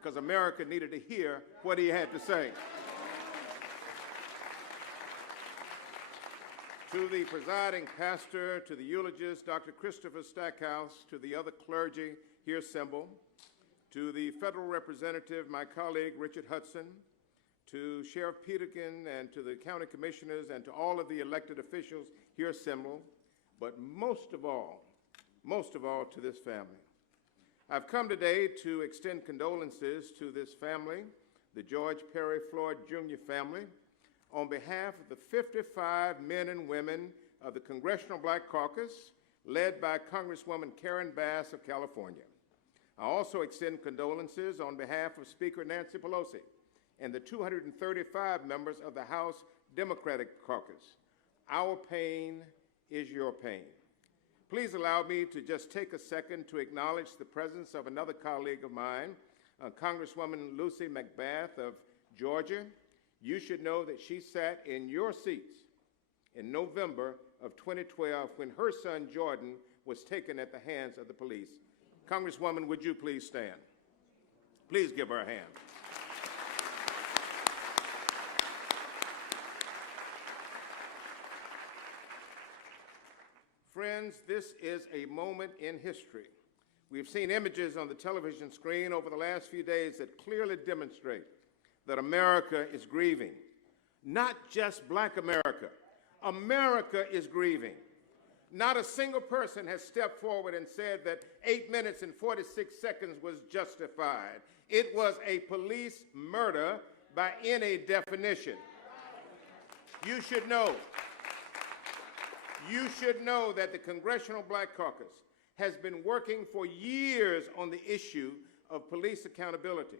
because America needed to hear what he had to say. To the presiding pastor, to the eulogist, Dr. Christopher Stackhouse, to the other clergy here assembled, to the federal representative, my colleague Richard Hudson, to Sheriff Peterkin, and to the county commissioners, and to all of the elected officials here assembled, but most of all to this family. I've come today to extend condolences to this family, the George Perry Floyd Jr. family, on behalf of the 55 men and women of the Congressional Black Caucus, led by Congresswoman Karen Bass of California. I also extend condolences on behalf of Speaker Nancy Pelosi and the 235 members of the House Democratic Caucus. Our pain is your pain. Please allow me to just take a second to acknowledge the presence of another colleague of mine, Congresswoman Lucy McBath of Georgia. You should know that she sat in your seats in November of 2012 when her son Jordan was taken at the hands of the police. Congresswoman, would you please stand? Please give her a hand. Friends, this is a moment in history. We've seen images on the television screen over the last few days that clearly demonstrate that America is grieving. Not just Black America. America is grieving. Not a single person has stepped forward and said that 8 minutes and 46 seconds was justified. It was a police murder by any definition. You should know that the Congressional Black Caucus has been working for years on the issue of police accountability.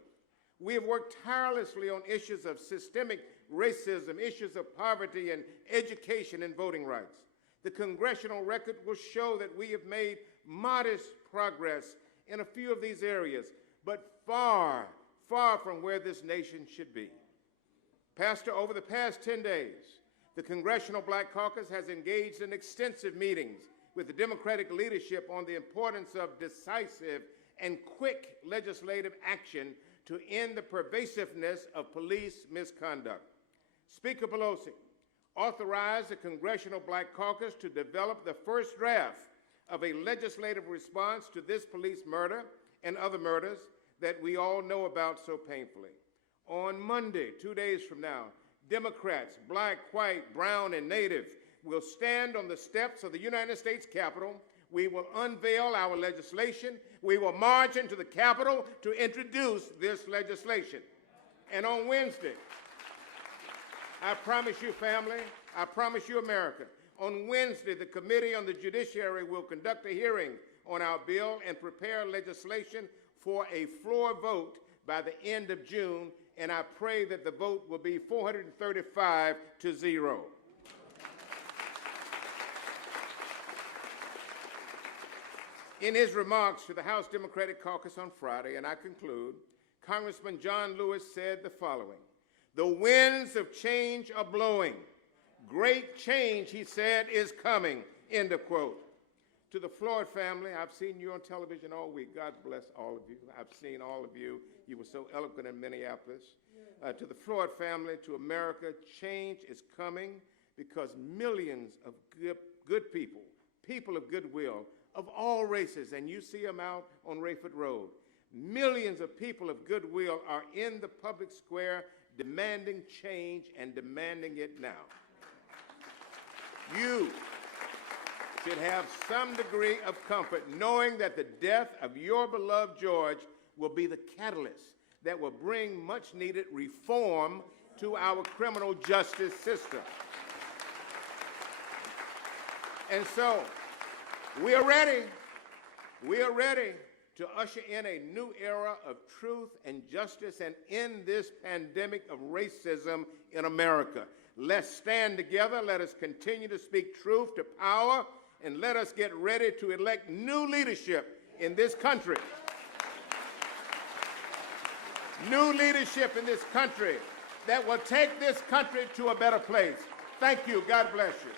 We have worked tirelessly on issues of systemic racism, issues of poverty and education and voting rights. The congressional record will show that we have made modest progress in a few of these areas, but far, far from where this nation should be. Pastor, over the past 10 days, the Congressional Black Caucus has engaged in extensive meetings with the Democratic leadership on the importance of decisive and quick legislative action to end the pervasiveness of police misconduct. Speaker Pelosi authorized the Congressional Black Caucus to develop the first draft of a legislative response to this police murder and other murders that we all know about so painfully. On Monday, 2 days from now, Democrats, Black, white, brown, and Native, will stand on the steps of the United States Capitol. We will unveil our legislation. We will march into the Capitol to introduce this legislation. And on Wednesday, I promise you, family, I promise you, America, on Wednesday, the Committee on the Judiciary will conduct a hearing on our bill and prepare legislation for a floor vote by the end of June, and I pray that the vote will be 435 to 0. In his remarks to the House Democratic Caucus on Friday, and I conclude, Congressman John Lewis said the following: "The winds of change are blowing. Great change," he said, "is coming," end of quote. To the Floyd family, I've seen you on television all week. God bless all of you. I've seen all of you. You were so eloquent in Minneapolis. To the Floyd family, to America, change is coming because millions of good people, people of goodwill, of all races, and you see them out on Raeford Road. Millions of people of goodwill are in the public square demanding change and demanding it now. You should have some degree of comfort knowing that the death of your beloved George will be the catalyst that will bring much needed reform to our criminal justice system. And so, we are ready to usher in a new era of truth and justice and end this pandemic of racism in America. Let's stand together. Let us continue to speak truth to power, and let us get ready to elect new leadership in this country. New leadership in this country that will take this country to a better place. Thank you. God bless you.